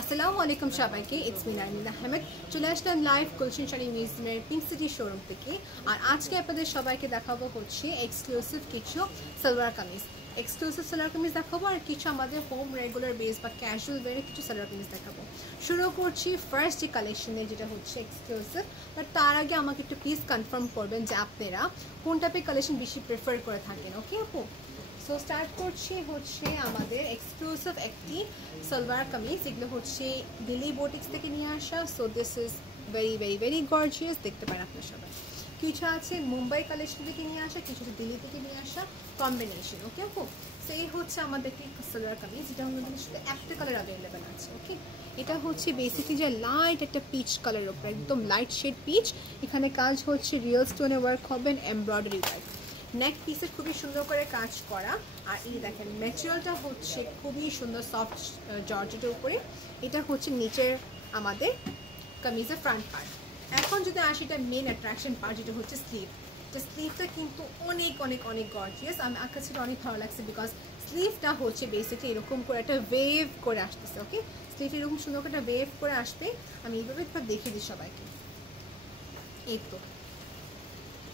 আসসালামু আলাইকুম সবাইকে, ইটস মি নাইমিন আহমেদ। চলে আসলাম লাইভ গুলশান শাড়ি মিউজিয়ামের পিঙ্ক সিটি শোরুম থেকে। আর আজকে আপনাদের সবাইকে দেখাবো হচ্ছে এক্সক্লুসিভ কিছু সালোয়ার কামিজ। এক্সক্লুসিভ সালোয়ার কামিজ দেখাবো আর কিছু আমাদের হোম রেগুলার বেস বা ক্যাজুয়াল ওয়ারে কিছু সালোয়ার কামিজ দেখাবো। শুরু করছি ফার্স্ট যে কালেকশনে, যেটা হচ্ছে এক্সক্লুসিভ। বাট তার আগে আমাকে একটু প্লিজ কনফার্ম করবেন যে আপনারা কোন টাইপের কালেকশন বেশি প্রেফার করে থাকেন। ওকে আপু, সো স্টার্ট করছি হচ্ছে আমাদের এক্সক্লুসিভ একটি সালোয়ার কামিজ। এগুলো হচ্ছে দিল্লি বোটিক্স থেকে নিয়ে আসা। So this is very very very gorgeous, দেখতে পারেন আপনার সবাই। কিছু আছে মুম্বাই কালেকশন থেকে নিয়ে আসা, কিছু আছে দিল্লি থেকে নিয়ে আসা, কম্বিনেশন। ওকে আপু, সো এই হচ্ছে আমাদের একটি সালোয়ার কামিজ, যেটা আমাদের শুধু একটা কালার অ্যাভেলেবেল আছে। ওকে, এটা হচ্ছে বেসিকলি যে লাইট একটা পিচ কালারের উপর, একদম লাইট শেড পিচ। এখানে কাজ হচ্ছে রিয়েল স্টোনে ওয়ার্ক হবে, এমব্রয়ডারি ওয়ার্ক। নেক পিসে খুবই সুন্দর করে কাজ করা। আর এই দেখেন ম্যাটেরিয়ালটা হচ্ছে খুবই সুন্দর সফট জর্জেটের উপরে। এটা হচ্ছে নিচের আমাদের কামিজের ফ্রন্ট পার্ট। এখন যদি আসি এটা মেন অ্যাট্রাকশন পার্ট, যেটা হচ্ছে স্লিভ। স্লিভটা কিন্তু অনেক অনেক অনেক গর্জিয়াস। আমার কাছে অনেক ভালো লাগছে বিকজ স্লিভটা হচ্ছে বেসিকলি এরকম করে একটা ওয়েভ করে আসতেছে। ওকে, স্লিভ এরকম সুন্দর করে একটা ওয়েভ করে আসবে। আমি এইভাবে দেখিয়ে দিই সবাইকে, এই তো।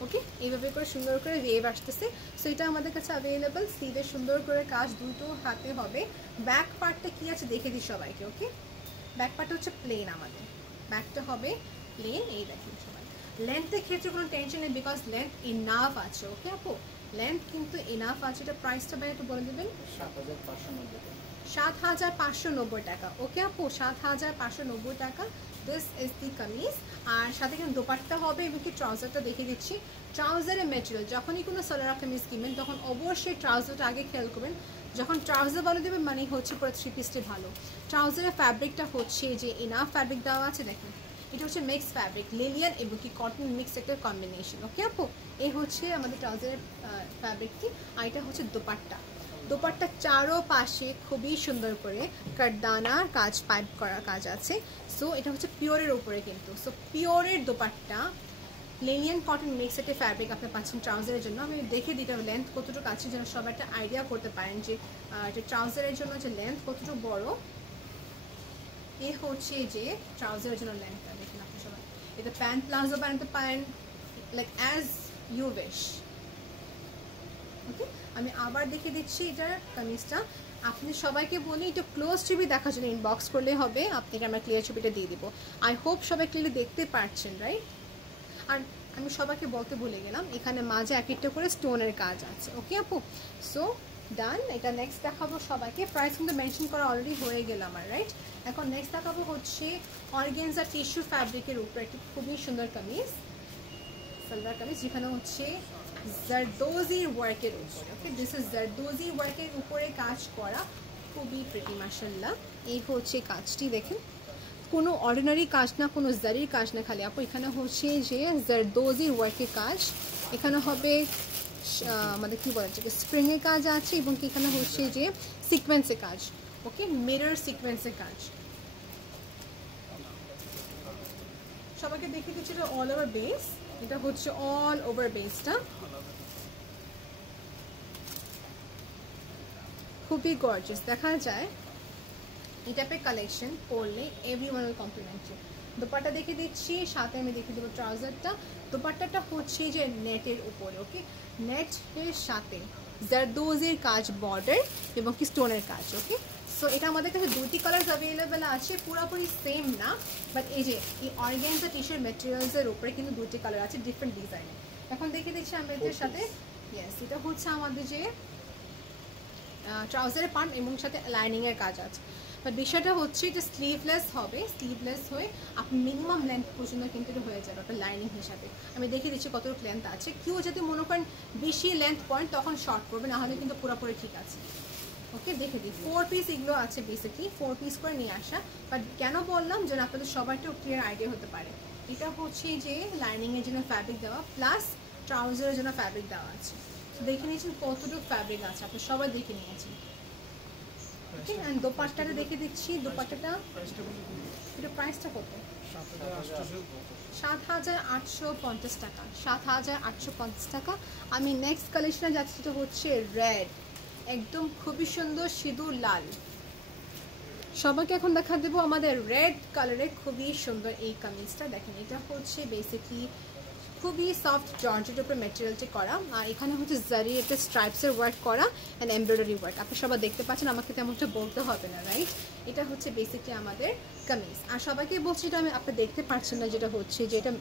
ওকে, এইভাবে করে সুন্দর করে ওয়েভ আসতেছে। সো এটা আমাদের কাছে অ্যাভেলেবল। স্লিভের সুন্দর করে কাজ দুটো হাতে হবে। ব্যাক পার্টটা কি আছে দেখে দিই সবাইকে। ওকে, ব্যাক পার্টটা হচ্ছে প্লেন, আমাদের ব্যাকটা হবে প্লেন। এই দেখেন সবাই, লেন্থের ক্ষেত্রে কোনো টেনশন নেই বিকজ লেন্থ ইনাফ আছে। ওকে আপু, লেন্থ কিন্তু ইনাফ আছে। এটা প্রাইসটা ভাই একটু বলে দেবেন। 7,590 টাকা। ওকে আপু, 7,590 টাকা। This is the kameez. আর সাথে কিন্তু দোপাট্টা হবে এবং কি ট্রাউজারটা দেখে দিচ্ছি। ট্রাউজারের মেটেরিয়াল, যখনই কোনো সালোয়ার কামিজ কিনবেন তখন অবশ্যই ট্রাউজারটা আগে খেয়াল করবেন। যখন ট্রাউজার ভালো দেবেন মানে হচ্ছে পুরো থ্রি পিসটি ভালো। ট্রাউজারের ফ্যাব্রিকটা হচ্ছে যে ইনাফ ফ্যাব্রিক দেওয়া আছে। দেখেন, এটা হচ্ছে মিক্স ফ্যাব্রিক, লিলিয়ান এবং কি কটন মিক্স একটা কম্বিনেশন। ওকে আপু, এই হচ্ছে আমাদের ট্রাউজারের ফ্যাব্রিকটি। আর এটা হচ্ছে দোপাট্টা। দোপাট্টা চারো পাশে খুবই সুন্দর করে কাটদানার কাজ, পাইপ করা কাজ আছে। সো এটা হচ্ছে পিওরের উপরে কিন্তু। সো পিওরের দোপাট্টা, লিনিয়ান কটন মিক্স একটা ফ্যাব্রিক আপনি পাচ্ছেন ট্রাউজারের জন্য। আমি দেখে দিই এটা লেন্থ কতটুকু আছে যেন সবাই একটা আইডিয়া করতে পারেন যে এটা ট্রাউজারের জন্য যে লেন্থ কতটুকু বড়। এ হচ্ছে যে ট্রাউজারের জন্য লেন্থটা দেখেন আপনি সবাই। এটা প্যান্ট প্লাজো বানাতে পারেন, লাইক অ্যাজ ইউ উইশ। ওকে, আমি আবার দেখে দিচ্ছি এটার কামিজটা। আপনি সবাইকে বলি এটা ক্লোজ ছবি দেখার জন্য ইনবক্স করলে হবে, আপনাকে আমরা ক্লিয়ার ছবিটা দিয়ে দিব। আই হোপ সবাই ক্লিয়ারলি দেখতে পারছেন, রাইট? আর আমি সবাইকে বলতে ভুলে গেলাম, এখানে মাঝে এক একটা করে স্টোনের কাজ আছে। ওকে আপু, সো ডান। এটা নেক্সট দেখাবো সবাইকে। প্রাইস কিন্তু মেনশন করা অলরেডি হয়ে গেল আমার, রাইট? এখন নেক্সট দেখাবো হচ্ছে অর্গানজা টিস্যু ফ্যাব্রিকের উপর একটি খুবই সুন্দর কামিজ, সালোয়ার কামিজ, যেখানে হচ্ছে জারদোজি ওয়ার্কের উপরে। ওকে, দিস ইজ জারদোজি ওয়ার্কের উপরে কাজ করা, খুবই প্রিটি মাশাআল্লাহ। এই হচ্ছে কাজটি দেখেন, কোনো অর্ডিনারি কাজ না, কোনো জারির কাজ না, খালি আপু এখানে হচ্ছে যে জারদোজি ওয়ার্কের কাজ। এখানে হবে আমাদের কী বলা যায় স্প্রিংয়ের কাজ আছে এবং কি এখানে হচ্ছে যে সিকোয়েন্সের কাজ। ওকে, মিরর সিকোয়েন্সের কাজ। সবাইকে দেখে দিচ্ছি এটা অল ওভার বেস। এটা হচ্ছে অল ওভার বেসটা, খুবই গর্জিয়াস দেখা যায়। এই টাইপের কালেকশন পরলে everyone will compliment you. Dupatta দেখে দিচ্ছি, সাথে আমি দেখে দেবো ট্রাউজারটা। দোপাট্টাটা হচ্ছে যে নেটের উপরে। ওকে, নেটের সাথে জারদোজির কাজ, বর্ডার এবং কি স্টোনের কাজ। ওকে, সো এটা আমাদের কাছে দুটি কালার অ্যাভেলেবেল আছে, পুরোপুরি সেম না। বাট এই যে এই অর্গানজা টিস্যুর ম্যাটেরিয়ালসের উপরে কিন্তু দুটি কালার আছে ডিফারেন্ট ডিজাইনে। এখন দেখে দিচ্ছি আমরা এদের সাথে। ইয়েস, এটা হচ্ছে আমাদের যে ট্রাউজারের পার্ট এবং সাথে লাইনিংয়ের কাজ আছে। বাট বিষয়টা হচ্ছে এটা স্লিভলেস হবে। স্লিভলেস হয়ে আপনি মিনিমাম লেন্থ পর্যন্ত কিন্তু এটা হয়ে যাবে আপনার লাইনিং হিসাবে। আমি দেখে দিচ্ছি কতটুকু লেন্থ আছে। কেউ যদি মনে করেন বেশি লেন্থ পয়েন্ট তখন শর্ট করবে, নাহলে কিন্তু পুরোপুরি ঠিক আছে। ওকে, দেখে দিই 4 পিস এগুলো আছে, বেসিকলি 4 পিস করে নিয়ে আসা। বাট কেন বললাম যেন আপনাদের সবাইটাও ক্লিয়ার আইডিয়া হতে পারে। এটা হচ্ছে যে লাইনিংয়ের জন্য ফ্যাব্রিক দেওয়া, প্লাস ট্রাউজারের জন্য ফ্যাব্রিক দেওয়া আছে। দেখে নিয়েছেন কতটুকু ফ্যাব্রিক আছে, আপনি সবাই দেখে নিয়েছেন। ওকে, অ্যান্ড দোপাট্টাটা দেখে দিচ্ছি। দোপাট্টাটা এটা প্রাইসটা কত? 7,850 টাকা। 7,850 টাকা। আমি নেক্সট কালেকশনে যাচ্ছি, যেটা হচ্ছে রেড, একদম খুবই সুন্দর সিঁদুর লাল। সবাইকে এখন দেখা দেবো আমাদের রেড কালারের খুবই সুন্দর এই কামিজটা। দেখেন এটা হচ্ছে বেসিকলি খুবই সফট জর্জের উপরে ম্যাটেরিয়ালটি করা, আর এখানে হচ্ছে জারি একটা স্ট্রাইপসের ওয়ার্ক করা অ্যান্ড এমব্রয়ডারি ওয়ার্ক। আপনি সবাই দেখতে পাচ্ছেন, আমাকে তেমনটা বলতে হবে না, রাইট? এটা হচ্ছে বেসিকলি আমাদের কামিজ। আর সবাইকে বলছি এটা আমি আপনি দেখতে পাচ্ছেন না, যেটা হচ্ছে যে এটা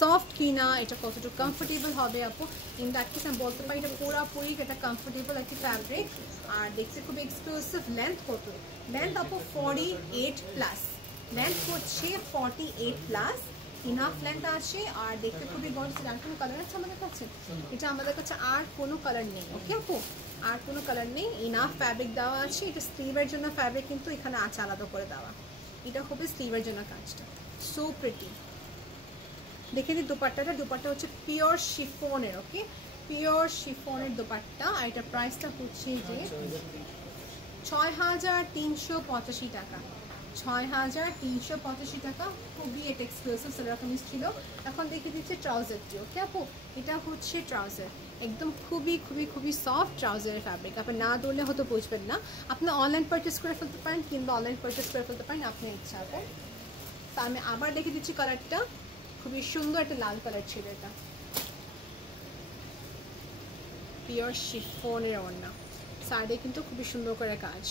সফট কিনা, এটা কতটুকু কমফোর্টেবল হবে আপু। ইন দ্যাট কেস আমি বলতে পারি এটা পুরোপুরি এটা কমফোর্টেবল একটি ফ্যাব্রিক, আর দেখতে খুব এক্সক্লুসিভ। লেন্থ কত? লেন্থ আপু 48+, লেন্থ হচ্ছে 48+, ইনাফ লেন্থ আছে, আর দেখতে খুবই গর্জিয়াস। আর কোনো কালার আছে আমাদের কাছে? এটা আমাদের কাছে আর কোনো কালার নেই, ওকে আপু, আর কোনো কালার নেই। ইনাফ ফ্যাব্রিক দেওয়া আছে। এটা স্লিভের জন্য ফ্যাব্রিক কিন্তু এখানে আছে আলাদা করে দেওয়া, এটা হবে স্লিভের জন্য কাজটা। So pretty. দেখে দিই দোপাট্টাটা। দোপাট্টা হচ্ছে পিওর শিফনের, ওকে, পিওর শিফনের দোপাট্টা। আর এটা প্রাইসটা হচ্ছে যে 6385 টাকা, 6385 টাকা। খুবই এটা এক্সক্লুসিভ সালোয়ার কামিজ ছিল। এখন দেখে দিচ্ছে ট্রাউজারটি, ওকে আপু, এটা হচ্ছে ট্রাউজার, একদম খুবই খুবই খুবই সফট ট্রাউজারের ফ্যাব্রিক। আপনি না ধরলে হয়তো বুঝবেন না। আপনি অনলাইন পারচেস করে ফেলতে পারেন, কিংবা অনলাইন পারচেস করে ফেলতে পারেন আপনার ইচ্ছা। আপু তা আমি আবার দেখে দিচ্ছি কালারটা, খুবই সুন্দর একটা লাল কালার ছিল। এটা পিওর শিফনের ওড়না, সাইডে কিন্তু খুবই সুন্দর করে কাজ।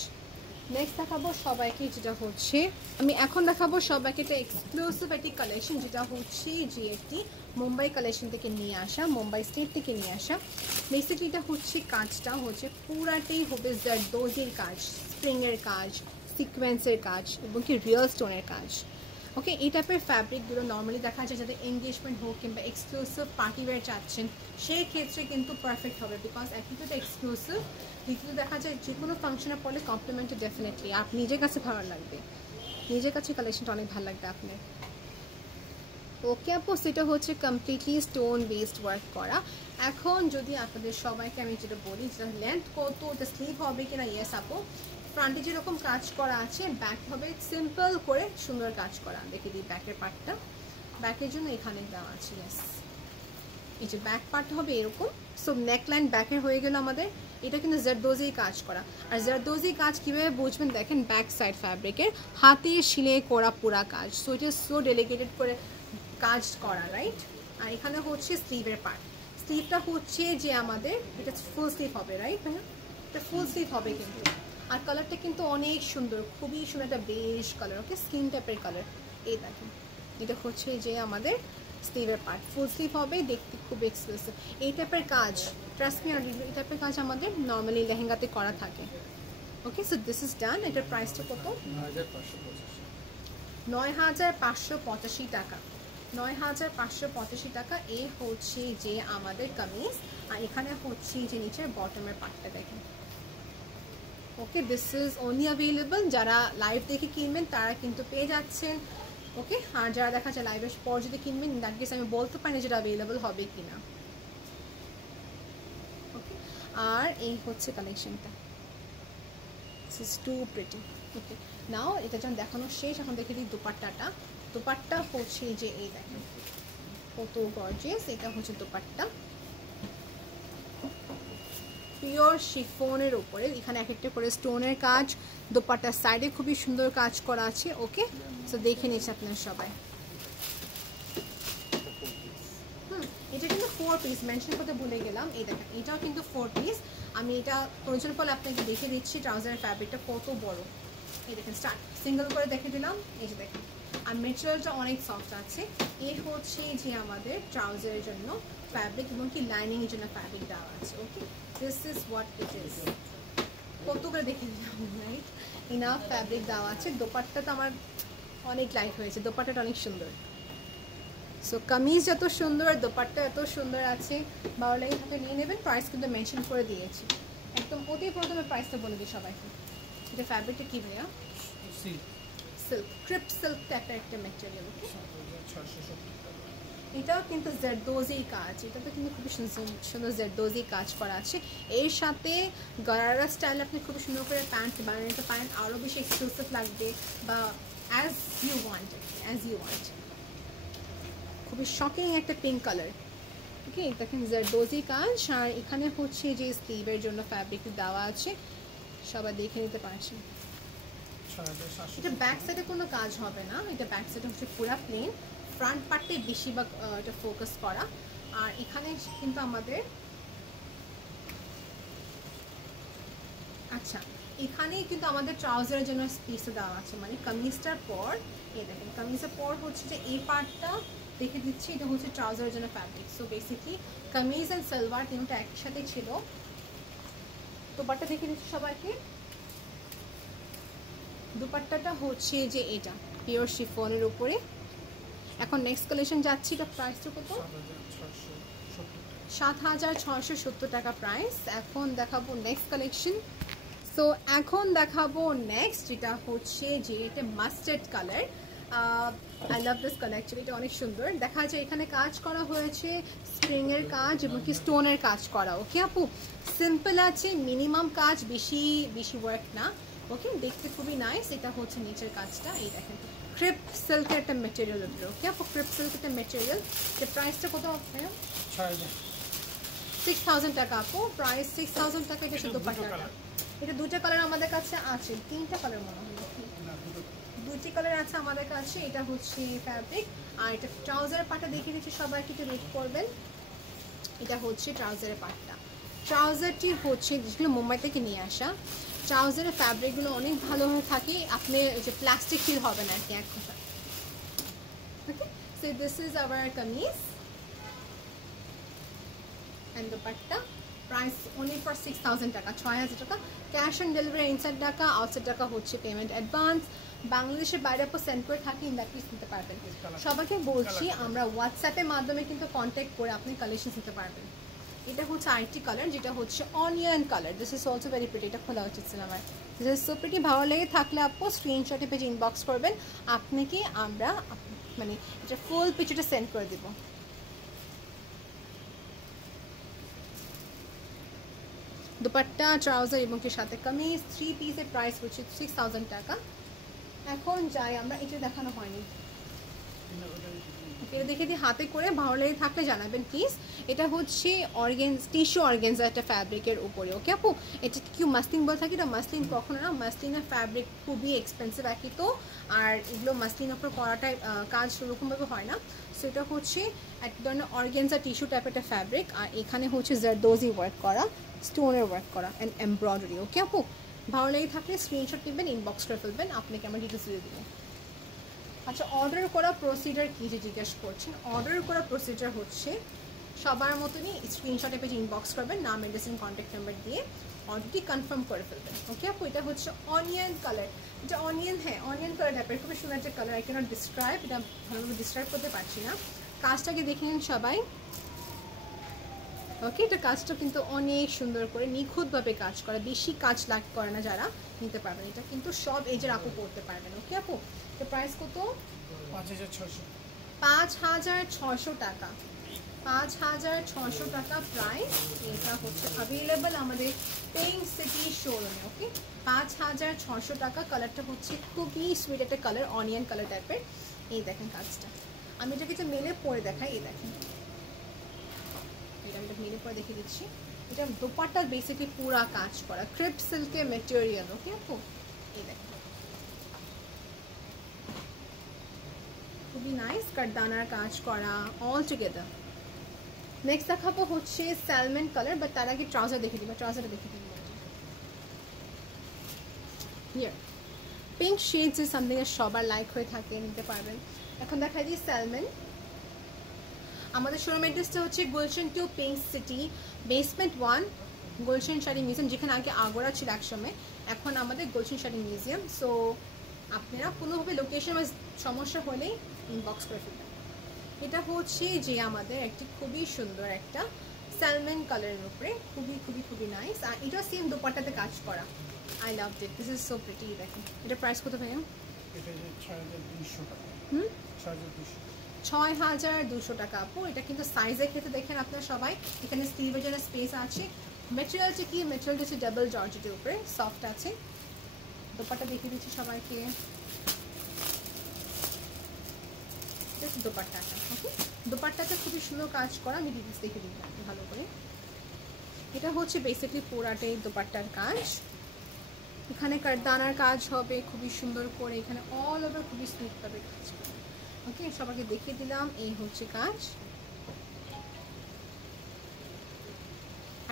নেক্সট দেখাবো সবাইকে যেটা হচ্ছে, আমি এখন দেখাবো সবাইকে একটা এক্সক্লুসিভ একটি কালেকশন, যেটা হচ্ছে যে একটি মুম্বাই কালেকশন থেকে নিয়ে আসা, মুম্বাই স্টেট থেকে নিয়ে আসা। বেসিক্যালি এটা হচ্ছে কাজটা হচ্ছে পুরাটাই হবে জারদোজির কাজ, স্প্রিংয়ের কাজ, সিকোয়েন্সের কাজ এবং কি রিয়েল স্টোনের কাজ। ওকে, এই টাইপের ফ্যাব্রিকগুলো নর্মালি দেখা যায় যাদের এনগেজমেন্ট হোক কিংবা এক্সক্লুসিভ পার্টিওয়্যার চাচ্ছেন, সেই ক্ষেত্রে কিন্তু পারফেক্ট হবে। বিকজ একই তো এক্সক্লুসিভ, দ্বিতীয়ত দেখা যায় যে কোনো ফাংশনে পড়লে কমপ্লিমেন্টে ডেফিনেটলি আপনার নিজের কাছে ভালো লাগবে, নিজের কাছে কালেকশনটা অনেক ভালো লাগবে আপনার। ওকে আপু, সেটা হচ্ছে কমপ্লিটলি স্টোন বেসড ওয়ার্ক করা। এখন যদি আপনাদের সবাইকে আমি যেটা বলি, যেটা লেন্থ কত, এটা স্লিভ হবে কিনা, ইয়েস আপু, ফ্রন্টে যেরকম কাজ করা আছে ব্যাক হবে সিম্পল করে সুন্দর কাজ করা। দেখে দিই ব্যাকের পার্টটা, ব্যাকের জন্য এখানে দেওয়া আছে, ইয়েস, এই যে ব্যাক পার্ট হবে এরকম। সো নেকলাইন ব্যাকের হয়ে গেল আমাদের। এটা কিন্তু জারদোজি কাজ করা। আর জারদোজি কাজ কীভাবে বুঝবেন দেখেন, ব্যাক সাইড ফ্যাব্রিকের হাতে শিলে করা পুরা কাজ। সো এটা সো ডেলিকেটেড করে কাজ করা, রাইট? আর এখানে হচ্ছে স্লিভের পার্ট, স্লিভটা হচ্ছে যে আমাদের এটা ফুল স্লিভ হবে, রাইট ভাইয়া? এটা ফুল স্লিভ হবে কিন্তু। আর কালারটা কিন্তু অনেক সুন্দর, খুবই সুন্দর একটা বেশ কালার, ওকে, স্কিন টাইপের কালার। এই দেখেন এটা হচ্ছে যে আমাদের স্লিভের পার্ট, ফুল স্লিভ হবে, দেখতে খুব এক্সক্লুসিভ। এই টাইপের কাজ, ট্রাস্ট মি, এই টাইপের কাজ আমাদের নর্মালি লেহেঙ্গাতে করা থাকে। ওকে, সো দিস ইজ ডান। এটার প্রাইসটা কত? 9585 টাকা, 9585 টাকা। এই হচ্ছে যে আমাদের কামিজ। আর এখানে হচ্ছে যে নিচের বটমের পার্টটা দেখেন। ওকে, দিস ইজ অনলি অ্যাভেলেবল যারা লাইভ দেখে কিনবেন তারা কিন্তু পেয়ে যাচ্ছেন। ওকে, আর যারা দেখা যায় লাইভের পর যদি কিনবেন, দ্যাট কেস আমি বলতে পারি না যেটা অ্যাভেলেবল হবে কিনা। ওকে, আর এই হচ্ছে কালেকশনটা, দিস ইজ টু প্রিটি। ওকে, নাও এটা যখন দেখানো শেষ, এখন দেখে দিই দোপাট্টাটা। দোপাট্টা হচ্ছে যে এই দেখেন কত গর্জিয়াস। এটা হচ্ছে দোপাট্টা, পিওর শিফনের উপরে, এখানে এক একটা করে স্টোনের কাজ, দোপাট্টার সাইডে খুবই সুন্দর কাজ করা আছে। ওকে, সো দেখে নিচ্ছে আপনারা সবাই। এটা কিন্তু 4 পিস, মেনশন করতে ভুলে গেলাম। এই দেখেন এটাও কিন্তু 4 পিস। আমি এটা প্রয়োজন পড়লে আপনাকে দেখে দিচ্ছি ট্রাউজারের ফ্যাব্রিকটা কত বড়। এই দেখেন স্টার্ট সিঙ্গেল করে দেখে দিলাম, এই যে দেখেন। আর মেটেরিয়ালটা অনেক সফট আছে। এই হচ্ছে যে আমাদের ট্রাউজারের জন্য ফ্যাব্রিক এবং কি লাইনিংয়ের জন্য ফ্যাব্রিক দেওয়া আছে। Okay, this is what it is. কত করে দেখে দিলাম, রাইট? ইনাফ ফ্যাব্রিক দেওয়া আছে। দোপাট্টা তো আমার অনেক লাইট হয়েছে, দোপাট্টাটা অনেক সুন্দর। সো কামিজ যত সুন্দর, দোপাট্টা এত সুন্দর আছে, ভালো লাগে থাকে নিয়ে নেবেন। প্রাইস কিন্তু মেনশন করে দিয়েছি, একদম অতি প্রথমে প্রাইসটা বলে দিই সবাইকে। এটা ফ্যাব্রিকটা কি ভাইয়া? সিল্ক, ক্রিপ সিল্ক টাইপের একটা ম্যাটেরিয়াল। এটাও কিন্তু জারদোজি কাজ, এটাতে কিন্তু খুবই সুন্দর জারদোজি কাজ করা আছে। এর সাথে গারারা স্টাইল আপনি খুব সুন্দর করে প্যান্ট বানিয়ে নিতে পারেন, আরও বেশি এক্সক্লুসিভ লাগবে, বা as you want, as you want. খুবই শকিং একটা পিঙ্ক কালার। ওকে, দেখেন জারদোজি কাজ। আর এখানে হচ্ছে যে স্লিভের জন্য ফ্যাব্রিক দেওয়া আছে, সবাই দেখে নিতে পারছেন। এটা ব্যাক সাইডে কোনো কাজ হবে না, এটা ব্যাক সাইডে হচ্ছে পুরো প্লেন, ফ্রন্ট পার্টে বেশিরভাগ এটা ফোকাস করা। আর এখানে কিন্তু আমাদের আচ্ছা এখানেই কিন্তু আমাদের ট্রাউজারের জন্য স্পেসটা দেওয়া আছে, মানে কামিজটার পর এই দেখেন কামিজের পর হচ্ছে যে এই পার্টটা দেখে দিচ্ছি, এটা হচ্ছে ট্রাউজারের জন্য fabric. So basically kameez and salwar তিনটা একসাথে ছিল। দোপাট্টা দেখে দিচ্ছি সবাইকে। দুপাট্টাটা হচ্ছে যে এটা পিওর শিফনের উপরে। এখন নেক্সট কালেকশন যাচ্ছি, এটা প্রাইসটা কত? 7,670 টাকা প্রাইস। এখন দেখাবো নেক্সট কালেকশন। সো এখন দেখাবো নেক্সট, যেটা হচ্ছে যে এটা mustard colour. I love this colour, actually এটা অনেক সুন্দর। দেখা যায় এখানে কাজ করা হয়েছে স্প্রিংয়ের কাজ এবং কি স্টোনের কাজ করা। ওকে আপু, সিম্পল আছে, মিনিমাম কাজ, বেশি বেশি ওয়ার্ক না। ওকে, দেখতে খুবই নাইস। এটা হচ্ছে নিচের কাজটা, এই দেখেন ক্রিপ সিল্কের একটা মেটেরিয়াল উপরে। ওকে আপু, ক্রিপ সিল্কের একটা মেটেরিয়াল। যে প্রাইসটা কত? 6,000 টাকা আপু, প্রাইস 6,000 টাকা। এটা শুধু দুপাট্টাটা। এটা দুটো কালার আমাদের কাছে আছে, তিনটা কালার মনে হয়, দুটি কালার আছে আমাদের কাছে। এটা হচ্ছে ফ্যাব্রিক, আর এটা ট্রাউজারের পাটটা দেখিয়ে দিচ্ছি সবাইকে, একটু রেড করবেন। এটা হচ্ছে ট্রাউজারের পাটটা। ট্রাউজারটি হচ্ছে যেগুলো মুম্বাই থেকে নিয়ে আসা। ট্রাউজারের ফ্যাব্রিকগুলো অনেক ভালো হয়ে থাকে, আপনি যে প্লাস্টিক ফিল হবে না আর কি, এক কথা। Okay, so this is our kameez and dupatta. Price only for 6,000 টাকা, 6,000 টাকা। ক্যাশ অন ডেলিভারি ইনসাইড টাকা, আউটসাইড টাকা হচ্ছে পেমেন্ট অ্যাডভান্স। বাংলাদেশের বাইরে আপনি সেন্ড করে থাকি, ইন দ্যাট পিস নিতে পারবেন। সবাইকে বলছি আমরা হোয়াটসঅ্যাপের মাধ্যমে কিন্তু কন্ট্যাক্ট করে আপনি কালেকশন নিতে পারবেন। এটা হচ্ছে আইটি কালার, যেটা হচ্ছে onion colour. This is also very pretty. এটা খোলা উচিত ছিল আমার। This is so pretty. ভালো লেগে থাকলে আপু স্ক্রিনশটে পেজে ইনবক্স করবেন, আপনাকে আমরা মানে এটা ফুল পিকচারটা সেন্ড করে দেবো। দুপাট্টা, ট্রাউজার এবং কি সাথে কামিজ, 3 পিসের প্রাইস হচ্ছে 6,000 টাকা। এখন যাই আমরা, এটা দেখানো হয়নি, এটা দেখে দিই হাতে করে। ভালো লেগে থাকলে জানাবেন প্লিজ। এটা হচ্ছে অর্গেন্স, টিস্যু অর্গেনজা একটা ফ্যাব্রিকের উপরে। ওকে আপু, এটা কি মাসলিন বলে থাকি, এটা মাসলিন কখনো না। মাসলিনের ফ্যাব্রিক খুবই এক্সপেন্সিভ একই তো, আর এগুলো মাসলিনের উপর করাটাই কাজ সেরকমভাবে হয় না। সো এটা হচ্ছে এক ধরনের অর্গেনজা টিস্যু টাইপের একটা ফ্যাব্রিক, আর এখানে হচ্ছে জারদোজি ওয়ার্ক করা, স্টোনের ওয়ার্ক করা অ্যান্ড এমব্রয়ডারি। ওকে আপু, ভালো লেগে থাকলে স্ক্রিনশট নেবেন, ইনবক্স করে ফেলবেন, আপনাকে আমরা ডিটেলস দিয়ে দেবো। আচ্ছা, অর্ডার করা প্রসিজার কী যে জিজ্ঞেস করছেন। অর্ডার করা প্রসিজার হচ্ছে সবার মতনই, স্ক্রিনশটে পেজে ইনবক্স করবেন, নাম, অ্যাড্রেস এন্ড কন্ট্যাক্ট নাম্বার দিয়ে অর্ডারটি কনফার্ম করে ফেলবেন। ওকে আপু, এটা হচ্ছে অনিয়ন কালার। এটা অনিয়ন, হ্যাঁ অনিয়ন কালার টাইপের, খুবই সুন্দর একটা কালার। আই ক্যানট ডিসক্রাইব, এটা ভালোভাবে ডিসক্রাইব করতে পারছি না। কাজটাকে দেখে নিন সবাই। ওকে, এটা কাজটা কিন্তু অনেক সুন্দর করে নিখুঁতভাবে কাজ করা, বেশি কাজ লাগ করে না, যারা নিতে পারবেন। এটা কিন্তু সব এজের আপু পড়তে পারবেন। ওকে আপু, তো প্রাইস কত? 5,600 টাকা। 5,600 টাকা প্রাইস। এটা হচ্ছে অ্যাভেলেবল আমাদের পিঙ্ক সিটি শোরুমে। ওকে, 5,600 টাকা। কালারটা হচ্ছে খুবই সুইট একটা কালার, অনিয়ন কালার টাইপের। এই দেখেন কাজটা, আমি এটাকে যে মেলে পরে দেখাই, এই দেখেন এটা আমি মেলে পরে দেখিয়ে দিচ্ছি। এটা দোপাট্টা বেসিকলি পুরা কাজ করা, ক্রেপ সিল্কের মেটেরিয়াল। ওকে আপু, এই দেখেন খুবই নাইস, কাটদানার কাজ করা অল টুগেদার। নেক্সট দেখাবো হচ্ছে স্যালমন কালার, বাট তার আগে ট্রাউজার দেখে দিবা, ট্রাউজারটা দেখে দিই। Here pink shades is something এর সবার লাইক হয়ে থাকে, নিতে পারবেন। এখন দেখাই দিই স্যালমন। আমাদের শোরুম অ্যাড্রেসটা হচ্ছে Gulshan 2 pink city, basement 1, Gulshan sari museum, যেখানে আগে আগোরা ছিল একসময়, এখন আমাদের গুলশান শাড়ি মিউজিয়াম। সো আপনারা কোনোভাবে লোকেশন সমস্যা হলেই ইনবক্স করে ফেলবেন। এটা হচ্ছে যে আমাদের একটি খুবই সুন্দর একটা স্যালমন কালারের উপরে, খুবই খুবই খুবই নাইস। আর এটা সেম দোপাট্টাতে কাজ করা। I love it, this is so pretty. দেখেন এটা প্রাইস কত ভাইয়া? এটা 6,200 টাকা। 6,200 টাকা আপু। এটা কিন্তু সাইজের ক্ষেত্রে দেখেন আপনারা সবাই, এখানে স্লিভের জন্য স্পেস আছে। মেটেরিয়ালটা কি? মেটেরিয়ালটা হচ্ছে ডাবল জর্জেটের উপরে, সফট আছে। দোপাট্টা দেখিয়ে দিচ্ছি সবাইকে, দোপাট্টাটা। ওকে, দোপাট্টাটা খুবই সুন্দর কাজ করা, আমি ডিটেলস দেখে দিই ভালো করে। এটা হচ্ছে বেসিকলি পুরাটাই দোপাট্টার কাজ। এখানে দানার কাজ হবে খুবই সুন্দর করে, এখানে অল ওভার খুবই স্মুথভাবে কাজ হবে। ওকে, সবাইকে দেখিয়ে দিলাম এই হচ্ছে কাজ।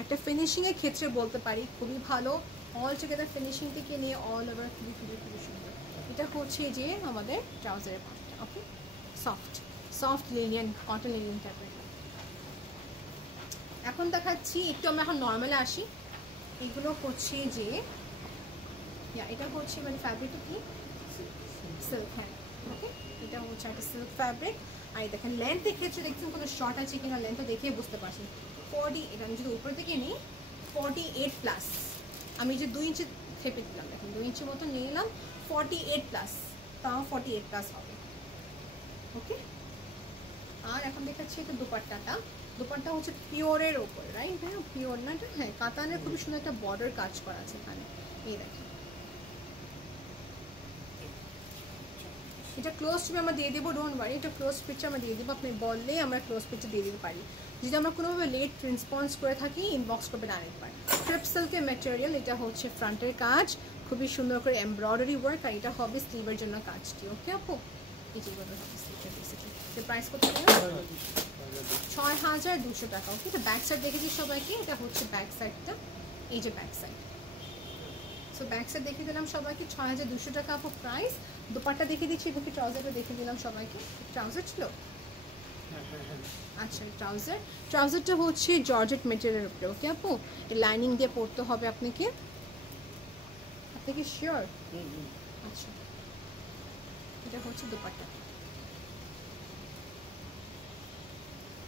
একটা ফিনিশিংয়ের ক্ষেত্রে বলতে পারি খুবই ভালো, অল টুগেদার ফিনিশিং থেকে নিয়ে অল ওভার খুবই খুবই খুবই সুন্দর। এটা হচ্ছে যে আমাদের ট্রাউজারের পার্টটা। ওকে, সফট সফট লিনিয়ান কটন লিনিয়ান টাইপের। এখন দেখাচ্ছি একটু আমরা এখন নর্মালে আসি। এগুলো হচ্ছে যে এটা হচ্ছে মানে ফ্যাব্রিকটা কি সিল্ক, হ্যাঁ ওকে, এটা হচ্ছে একটা সিল্ক ফ্যাব্রিক। আর দেখেন লেন্থের ক্ষেত্রে দেখছেন কোনো শর্ট আছে কিনা, লেন্থটা দেখে বুঝতে পারছেন 40, এটা আমি যদি উপর থেকে নিই 48+। আমি যে 2 ইঞ্চি খেপে দিলাম, দেখেন 2 ইঞ্চি মতো নিয়ে নিলাম, 48+, তাও 48+ হবে। ওকে, আর এখন দেখাচ্ছি এটা দোপাট্টাটা। দোপাট্টা হচ্ছে পিওরের ওপর, রাইট? হ্যাঁ পিওর না এটা, হ্যাঁ কাতানের খুবই সুন্দর একটা বর্ডার কাজ করা আছে এখানে। এই দেখেন এটা ক্লোজ পিকচার আমরা দিয়ে দেবো, ডোন্ট ওয়ারি, এটা ক্লোজ পিকচার আমরা দিয়ে দেবো। আপনি বললেই আমরা ক্লোজ পিকচার দিয়ে দিতে পারি। যদি আমরা কোনোভাবে লেট রেসপন্স করে থাকি ইনবক্স করবেন আরেকবার। ক্রেপ সিল্কের ম্যাটেরিয়াল, এটা হচ্ছে ফ্রন্টের কাজ, খুবই সুন্দর করে এমব্রয়ডারি ওয়ার্ক, আর এটা হবে স্লিভের জন্য কাজটি। ওকে আপু, এই যেগুলো হবে স্লিভের বেসিক্যালি। এর প্রাইস কত হবে? 6200 টাকা। ওকে, এটা ব্যাক সাইড দেখেছি সবাইকে, এটা হচ্ছে ব্যাক সাইডটা, এই যে back side. So back side দেখিয়ে দিলাম সবাইকে, 6200 টাকা আপু প্রাইস। দোপাট্টা দেখিয়ে দিচ্ছি, এদিকে ট্রাউজারটা দেখিয়ে দিলাম সবাইকে। ট্রাউজার ছিল, আচ্ছা ট্রাউজার, ট্রাউজারটা হচ্ছে জর্জেট মেটেরিয়ালের উপরে। ওকে আপু, এই লাইনিং দিয়ে পরতে হবে আপনাকে, আপনি কি শিওর? আচ্ছা, এটা হচ্ছে দোপাট্টা।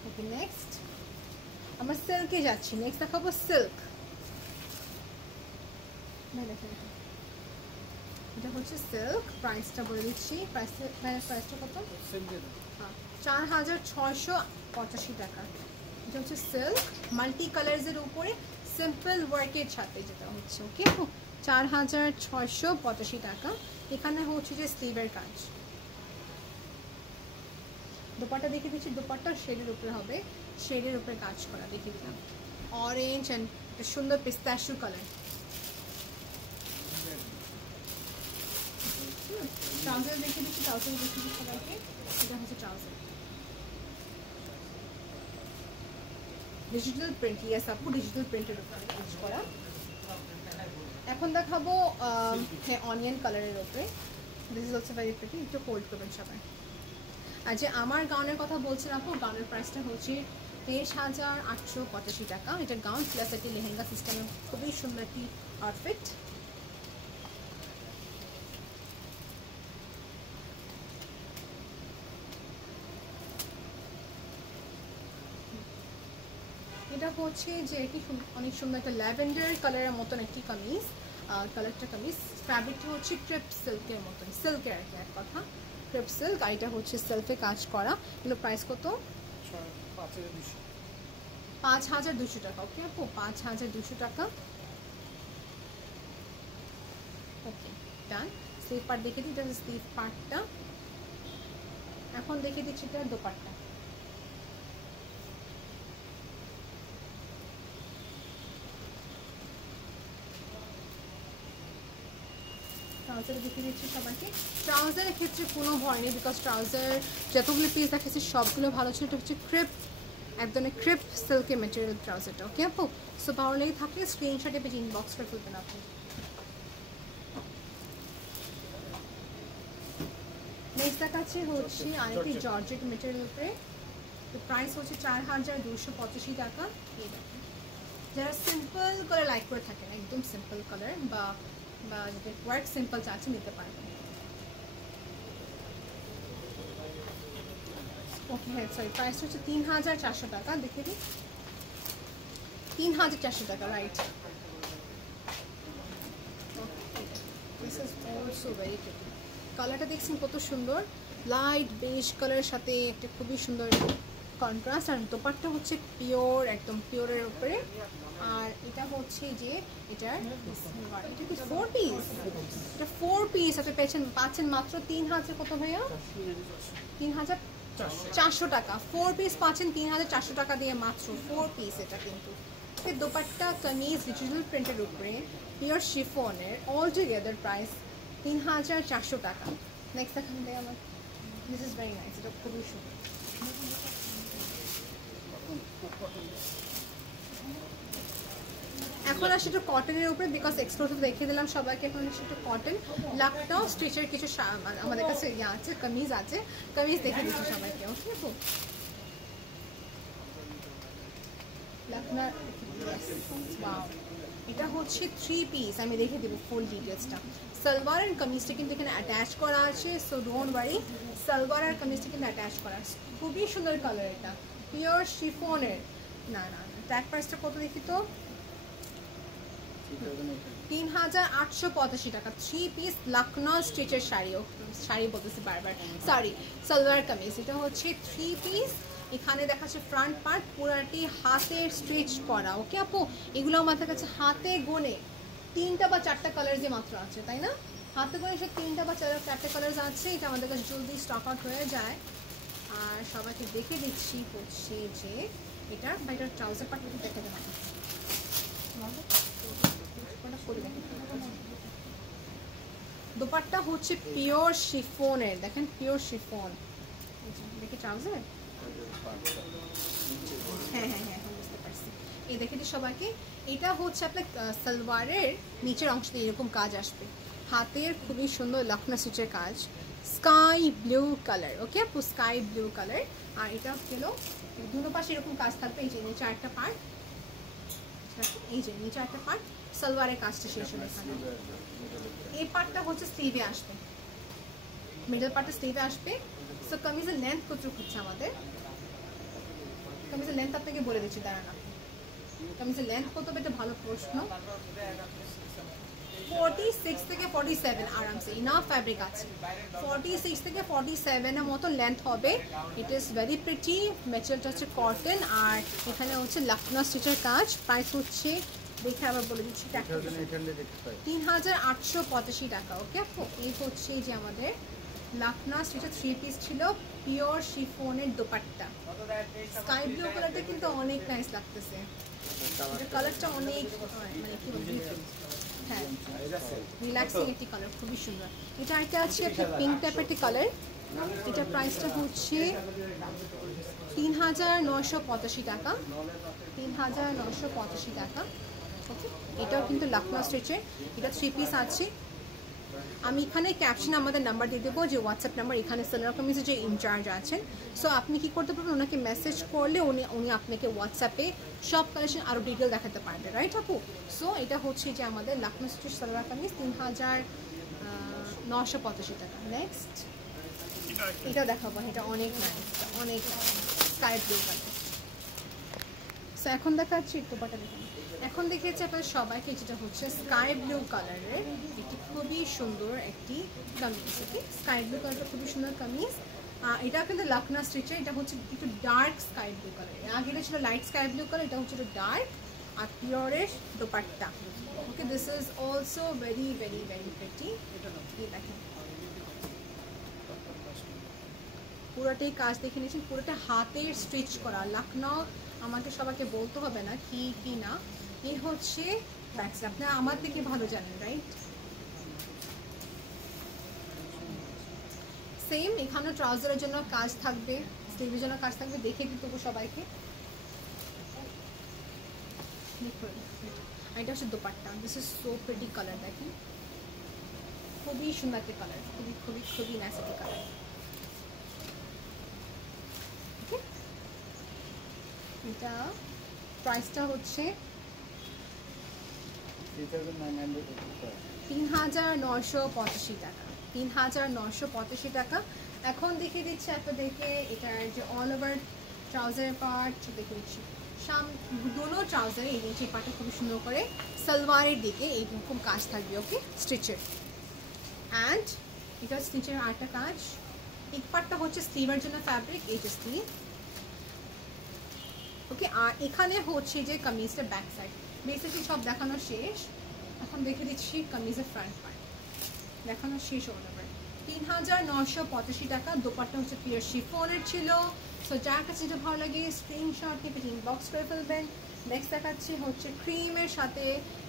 ওকে, নেক্সট আমরা সিল্কে যাচ্ছি। নেক্সট দেখাবো সিল্ক। এটা হচ্ছে সিল্ক, প্রাইসটা বলে দিচ্ছি। প্রাইসটা কত? 4685 টাকা। এটা হচ্ছে সিল্ক মাল্টি কালার্সের উপরে সিম্পল ওয়ার্কের সাথে যেটা হচ্ছে। ওকে, 4685 টাকা। এখানে হচ্ছে যে স্লিভের কাজ। দোপাট্টা দেখে দিচ্ছি, দোপাট্টা শেডের উপরে হবে, শেডের উপরে কাজ করা দেখিয়ে দিলাম। অরেঞ্জ অ্যান্ড সুন্দর পিস্তাশিও কালার। ট্রাউজার দেখে দিচ্ছি, ট্রাউজার দেখে দিচ্ছি সবাইকে। এটা হচ্ছে ট্রাউজার, ডিজিটাল প্রিন্ট। ইয়েস আপু, ডিজিটাল প্রিন্টের উপরে কাজ করা। এখন দেখাবো হ্যাঁ অনিয়ন কালারের উপরে। This is also very pretty, একটু হোল্ড করবেন সবাই। আর যে আমার গাউনের কথা বলছিলাম আপু, গাউনের প্রাইসটা হচ্ছে 23885 টাকা। এটা গাউন প্লাস একটি লেহেঙ্গা সিস্টেমের খুবই সুন্দর একটি আউটফিট। এটা হচ্ছে যে এটি অনেক সুন্দর একটা ল্যাভেন্ডার কালারের মতন একটি কামিজ। কালারটা কামিজ, ফ্যাব্রিকটা হচ্ছে ক্রেপ সিল্কের মতন, সিল্কের আর কি এক কথা, ক্রেপ সিল্ক। আর এটা হচ্ছে সেলফে কাজ করা। এগুলো প্রাইস কত? 5200 টাকা। ওকে আপু, 5200 টাকা। ওকে ডান। স্লিভ পার্ট দেখে দিই, এটা স্লিভ পার্টটা। এখন দেখে দিচ্ছি এটা দোপাট্টা। ট্রাউজার দেখিয়ে দিচ্ছি সবাইকে। ট্রাউজারের ক্ষেত্রে কোনো ভয় নেই, বিকজ ট্রাউজার যতগুলো পিস দেখেছি সবগুলো ভালো ছিল। এটা হচ্ছে ক্রেপ, একদম ক্রেপ সিল্কের ম্যাটেরিয়াল ট্রাউজারটা। ওকে আপু, সো ভালো লেগে থাকলে স্ক্রিনশটে পেজে ইনবক্স করে ফেলবেন আপনি। নেক্সট দেখাচ্ছি হচ্ছে আরেকটি জর্জেট ম্যাটেরিয়াল উপরে। তো প্রাইস হচ্ছে 4285 টাকা। এই দেখেন, যারা সিম্পল করে লাইক করে থাকেন, একদম সিম্পল কালার বা ওয়ার্ক সিম্পল চাচ্ছে নিতে পারবেন। ওকে হ্যাঁ সরি, প্রাইস হচ্ছে 3400 টাকা। দেখে দিই, 3400 টাকা, right. This is also very pretty. কালারটা দেখছেন কত সুন্দর, লাইট বেজ কালারের সাথে একটা খুবই সুন্দর কন্ট্রাস্ট। আর দোপাট্টা হচ্ছে পিওর, একদম পিওরের উপরে। আর এটা হচ্ছে যে এটার এটা কি 4 পিস, এটা 4 পিস আপনি পাচ্ছেন মাত্র 3000 কত ভাইয়া? 3400 টাকা। 4 পিস পাচ্ছেন 3400 টাকা দিয়ে মাত্র 4 পিস। এটা কিন্তু আজকে দোপাট্টা কামিজ ডিজিটাল প্রিন্টের উপরে পিওর শিফনের অল টুগেদার প্রাইস 3400 টাকা। নেক্সট দেখান দেয় আমার, দিস ইজ ভেরি নাইস, এটা খুবই সুন্দর। এখন আসে একটু কটনের উপরে, বিকজ এক্সক্লুসিভ দেখিয়ে দিলাম সবাইকে। এখন আসে একটু কটন লাকটাও স্টিচের কিছু আমাদের কাছে ইয়ে আছে, কামিজ আছে, কামিজ দেখে দিচ্ছি সবাইকে। ওকে আপু, লাকনার ওয়াও, এটা হচ্ছে 3 পিস। আমি দেখে দেবো ফুল ডিটেলসটা। সালোয়ার এন্ড কামিজটা কিন্তু এখানে অ্যাটাচ করা আছে, সো ডোন্ট ওয়ারি, সালোয়ার আর কামিজটা কিন্তু অ্যাটাচ করা আছে। খুবই সুন্দর কালার, এটা পিওর শিফনের। না না ট্যাগ প্রাইসটা কত দেখি তো, 3885 টাকা। 3 পিস লখনউ স্টিচের শাড়ি, শাড়ি বলতেছি বারবার, সরি, সালোয়ার কামিজ। এটা হচ্ছে 3 পিস। এখানে দেখাচ্ছে ফ্রন্ট পার্ট পুরাটি হাতের স্টিচ করা। ওকে আপু, এগুলো আমাদের কাছে হাতে গোনে 3টা বা 4টা কালার যে মাত্র আছে, তাই না? হাতে গোনে সব 3টা বা 4টা কালার আছে। এটা আমাদের কাছে জলদি স্টক আউট হয়ে যায়। আর সবাইকে দেখে দিচ্ছি হচ্ছে যে এটার বাইটার ট্রাউজার পার্ট দেখে দেওয়া, দোপাট্টা হচ্ছে পিওর শিফনের, দেখেন পিওর শিফন। দেখি ট্রাউজার, হ্যাঁ হ্যাঁ হ্যাঁ বুঝতে পারছি। এই দেখে দিই সবাইকে, এটা হচ্ছে আপনার সালোয়ারের নিচের অংশে এরকম কাজ আসবে, হাতের খুবই সুন্দর লখনউ স্টিচের কাজ, স্কাই ব্লু কালার। ওকে আপু, স্কাই ব্লু কালার। আর এটা হলো দুটো পাশে এরকম কাজ থাকবে। এই যে নিচে একটা পার্ট, এই যে নিচে একটা পার্ট, সালোয়ারের কাজটা শেষ হলো এখানে। এই পার্টটা হচ্ছে স্লিভে আসবে, মিডল পার্টটা স্লিভে আসবে। সো কামিজের লেন্থ কতটুকু হচ্ছে আমাদের, কামিজের লেন্থ আপনাকে বলে দিচ্ছি, দাঁড়ান। কামিজের লেন্থ কত হবে, এটা ভালো প্রশ্ন। 46 থেকে 47 আরামসে ইনাফ ফ্যাব্রিক আছে। 46 থেকে 47 এর মতো লেন্থ হবে। ইট ইজ ভেরি প্রিটি, ম্যাটেরিয়ালটা হচ্ছে কটন, আর এখানে হচ্ছে লখনউ স্টিচের কাজ। প্রাইস হচ্ছে দেখে আবার বলে দিচ্ছি, 3885 টাকা। ওকে আপু, এই হচ্ছে যে আমাদের লখনউ স্টিচের 3 পিস ছিল, পিওর শিফনের দোপাট্টা। স্কাই ব্লু কালারটা কিন্তু অনেক নাইস লাগতেছে, কালারটা অনেক মানে কি বলবো, হ্যাঁ রিল্যাক্সিং একটি কালার, খুবই সুন্দর। এটা একটা আছে একটা পিঙ্ক টাইপের একটি কালার। এটা প্রাইসটা হচ্ছে 3985 টাকা, 3985 টাকা। ওকে, এটাও কিন্তু লখনউ স্টিচের, এটা 3 পিস আছে। আমি এখানে ক্যাপশনে আমাদের নাম্বার দিয়ে দেবো, যে হোয়াটসঅ্যাপ নাম্বার, এখানে সালোয়ার কামিজের যে ইনচার্জ আছেন। সো আপনি কি করতে পারবেন, ওনাকে মেসেজ করলে উনি আপনাকে হোয়াটসঅ্যাপে সব কালেকশন আরও ডিটেল দেখাতে পারবে, রাইট আপু? সো এটা হচ্ছে যে আমাদের লখনউ স্টিচ সালোয়ার কামিজ 3985 টাকা। নেক্সট এটা দেখাবো, এটা অনেক নাইস, অনেক স্কাই ব্লু কালার। সো এখন দেখাচ্ছি দোপাট্টা, দেখুন এখন দেখিয়েছি আপনাদের সবাইকে, যেটা হচ্ছে স্কাই ব্লু কালারের একটি খুবই সুন্দর একটি কামিজ। ওকে, স্কাই ব্লু কালারটা খুবই সুন্দর কামিজ। এটা কিন্তু লখনউ স্টিচের, এটা হচ্ছে একটু ডার্ক স্কাই ব্লু কালার। আগে এটা ছিল লাইট স্কাই ব্লু কালার, এটা হচ্ছে একটু ডার্ক। আর পিওরের dupatta. Okay, this is also very very very pretty. দেখেন পুরোটাই কাজ দেখে নিয়েছেন, পুরোটা হাতের স্টিচ করা। লখনউ আমাকে সবাইকে বলতে হবে না কি কি না, এই হচ্ছে ব্যাক সাইড, আপনারা আমার থেকে ভালো জানেন, রাইট? সেম এখানে ট্রাউজারের জন্য কাজ থাকবে, স্লিভের জন্য কাজ থাকবে, দেখে দিতে হবে সবাইকে। এটা হচ্ছে dupatta, this is so pretty colour, দেখেন খুবই সুন্দর একটা কালার, খুবই খুবই খুবই নাইস একটা কালার। এটা প্রাইসটা হচ্ছে 3985 টাকা, 3985 টাকা। এখন দেখিয়ে দিচ্ছি আপনাদেরকে এটার যে অল ওভার ট্রাউজারের পার্ট দেখে দিচ্ছি। দুটো ট্রাউজারে এই নিচে পার্টটা খুবই সুন্দর করে সালোয়ারের দিকে এইরকম কাজ থাকবে। ওকে, স্টিচের, অ্যান্ড এটা স্টিচের আরেকটা কাজ। এই পার্টটা হচ্ছে স্লিভের জন্য ফ্যাব্রিক, এই যে স্লিভ। ওকে, আর এখানে হচ্ছে যে কামিজের ব্যাক সাইড। বেসিকলি সব দেখানো শেষ, এখন দেখে দিচ্ছি কামিজের ফ্রন্ট পার্ট, দেখানো শেষ হয়ে যাবে। 3985 টাকা। দোপাট্টা হচ্ছে পিওর শিফনের ছিল। সো যার কাছে যেটা ভালো লাগে স্ক্রিনশট নিয়ে ইনবক্স করে ফেলবেন। নেক্সট দেখাচ্ছি হচ্ছে ক্রিমের সাথে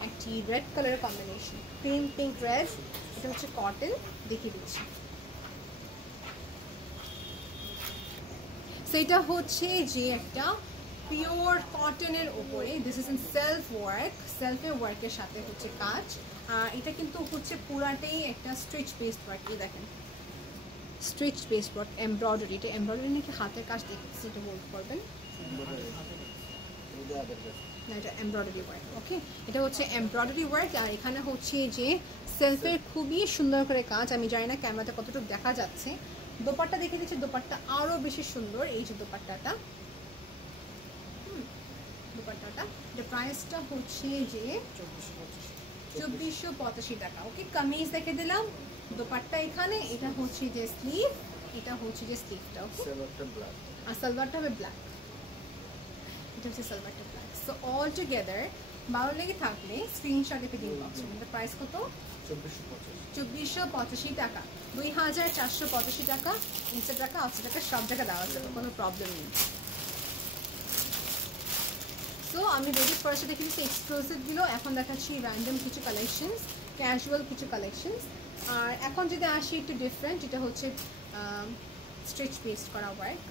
একটি রেড কালারের কম্বিনেশন, ক্রিম পিঙ্ক রেড। এটা হচ্ছে কটন, দেখিয়ে দিচ্ছি। সেটা হচ্ছে যে একটা পিওর কটনের উপরে, this is in self work, সেলফের ওয়ার্কের সাথে হচ্ছে কাজ। আর এটা কিন্তু হচ্ছে পুরাটাই একটা স্ট্রিচ বেসড ওয়ার্ক। এই দেখেন স্ট্রিচ বেসড ওয়ার্ক, এমব্রয়ডারি। এটা এমব্রয়ডারি নাকি হাতের কাজ দেখেছি, এটা বলতে পারবেন না? এটা এমব্রয়ডারি ওয়ার্ক। ওকে, এটা হচ্ছে এমব্রয়ডারি ওয়ার্ক। আর এখানে হচ্ছে যে সেলফের খুবই সুন্দর করে কাজ। আমি জানি না ক্যামেরাতে কতটুকু দেখা যাচ্ছে। দোপাট্টা দেখে দিচ্ছি, দোপাট্টা আরও বেশি সুন্দর। এই যে দোপাট্টাটা, দোপাট্টাটা এটা প্রাইসটা হচ্ছে যে 2485 টাকা। ওকে, কামিজ দেখে দিলাম, দোপাট্টা এখানে, এটা হচ্ছে যে স্লিভ, এটা হচ্ছে যে স্লিভটা। ওকে, আর সালোয়ারটা হবে ব্ল্যাক, এটা হচ্ছে সালোয়ারটা ব্ল্যাক। সো অল টুগেদার ভালো লেগে থাকলে স্ক্রিনশট এতে দিন বক্স। এটা প্রাইস কত? 2485 টাকা, 2485 টাকা। ইনসেট টাকা, আউটসেট টাকা সব জায়গায় দেওয়া যাবে, কোনো প্রবলেম নেই। সো আমি রেডি ফার্স্টে দেখে দিচ্ছি এক্সক্লুসিভগুলো, এখন দেখাচ্ছি র্যান্ডম কিছু কালেকশনস, ক্যাজুয়াল কিছু কালেকশনস। আর এখন যদি আসি একটু ডিফারেন্ট, এটা হচ্ছে স্ট্রিচ পেস্ট করা ওয়ার্ক।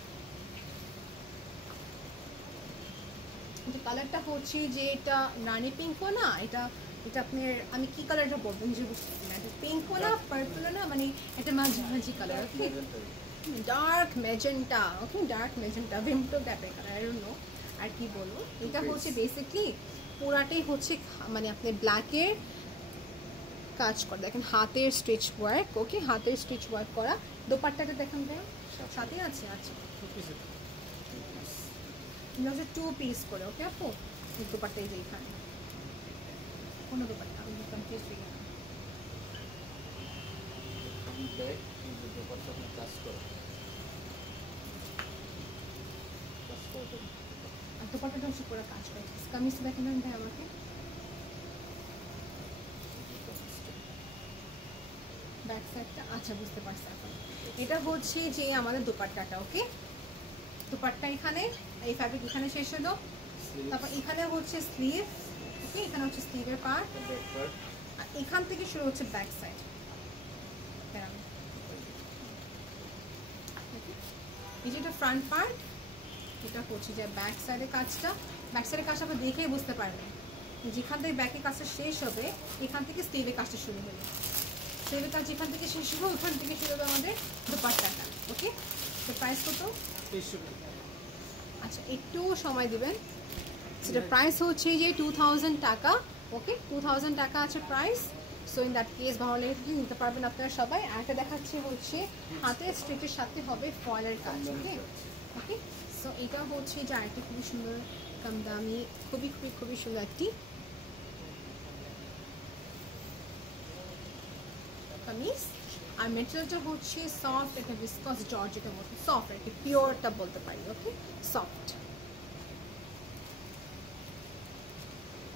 এটা কালারটা হচ্ছে যে এটা রানি পিঙ্কও না, এটা এটা আপনার, আমি কি কালারটা বলবেন যে বুঝতেছি না, এটা পিঙ্কও না পার্পলও না, মানে এটা মাঝামাঝি কালার। ওকে, ডার্ক ম্যাজেন্টা। ওকে, ডার্ক ম্যাজেন্টা, ভিমটো টাইপের কালার, আই ডোন্ট নো আর কি বলবো। এটা হচ্ছে বেসিকলি পুরাটাই হচ্ছে মানে আপনি ব্ল্যাকের কাজ করে, দেখেন হাতের স্টিচ ওয়ার্ক। ওকে, হাতের স্টিচ ওয়ার্ক করা। দোপাট্টাটা দেখেন ভাইয়া সাথে আছে। আচ্ছা, এটা হচ্ছে 2 পিস করে। ওকে আপু, এই দোপাট্টা এই যে এখানে কোনো দোপাট্টা, আমি কনফিউজ হয়ে গেলাম। আর দোপাট্টাটা হচ্ছে পুরো কাজ করে। কামিজ দেখেন ভাই আমাকে, ব্যাক সাইডটা। আচ্ছা, বুঝতে পারছি এখন। এটা হচ্ছে যে আমাদের দোপাট্টাটা। ওকে, দোপাট্টা এখানে, এই ফ্যাব্রিক এখানে শেষ হলো। তারপর এখানে হচ্ছে স্লিভ। ওকে, এখানে হচ্ছে স্লিভের পার্ট, আর এখান থেকে শুরু হচ্ছে ব্যাক সাইড। এই যে এটা ফ্রন্ট পার্ট, এটা হচ্ছে যে ব্যাক সাইডের কাজটা। ব্যাক সাইডের কাজটা আপনি দেখেই বুঝতে পারবেন, যেখান থেকে ব্যাকের কাজটা শেষ হবে এখান থেকে স্লিভের কাজটা শুরু হলো। স্লিভের কাজ যেখান থেকে শেষ হবে ওখান থেকে শুরু হবে আমাদের দোপাট্টাটা। ওকে, তো প্রাইস কত? আচ্ছা, একটু সময় দিবেন। সেটা প্রাইস হচ্ছে যে 2000 টাকা। ওকে, 2000 টাকা আছে price. So in that case ভালো লেগে থাকলে নিতে পারবেন আপনারা সবাই। আর একটা দেখাচ্ছি হচ্ছে হাতের স্ট্রিচের সাথে হবে ফয়েলের কাজ। ওকে ওকে, সো এটা হচ্ছে যে আরেকটি খুবই সুন্দর কম দামি, খুবই খুবই খুবই সুন্দর একটি কামিজ। আর মেটেরিয়ালটা হচ্ছে সফট, একটা ভিসকস জর্জেটের মতো সফট, আর কি পিওরটা বলতে পারি। ওকে, সফট।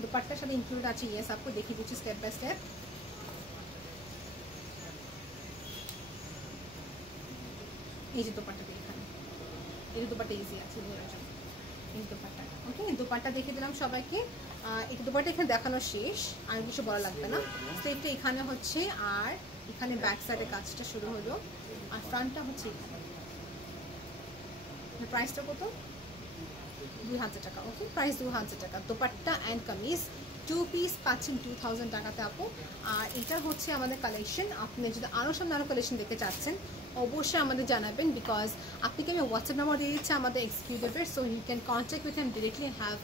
দুপাট্টার সাথে ইনক্লুড আছে। ইয়েস, आपको দেখিয়ে দিচ্ছি স্টেপ বাই স্টেপ। এই যে দুপাট্টাটা এখানে, এই যে দুপাট্টা ইজি আছে বোঝার জন্য, এই দুপাট্টাটা। ওকে, দুপাট্টা দেখিয়ে দিলাম সবাইকে। এই দুপাট্টা এখানে দেখানো শেষ, আর কিছু বলা লাগবে না। স্লিভটা এখানে হচ্ছে, আর এখানে ব্যাক সাইডের কাজটা শুরু হলো, আর ফ্রন্টটা হচ্ছে এখানে। প্রাইসটা কত? 2000 টাকা। ওকে, প্রাইস 2000 টাকা। দোপাট্টা অ্যান্ড কামিজ 2 পিস পাচ্ছেন 2000 টাকাতে আপু। আর এটা হচ্ছে আমাদের কালেকশন। আপনি যদি আরও সামনে আরও কালেকশন দেখতে চাচ্ছেন অবশ্যই আমাদের জানাবেন, বিকজ আপনাকে আমি হোয়াটসঅ্যাপ নাম্বার দিয়ে দিচ্ছি আমাদের এক্সিকিউটিভের। So you can contact with him directly, have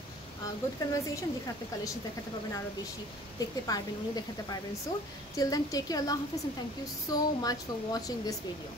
good conversation, যেখানে আপনি কালেকশন দেখাতে পারবেন, আরও বেশি দেখতে পারবেন, উনি দেখাতে পারবেন। So till then take care, আল্লাহ হাফিজ, and thank you so much for watching this video.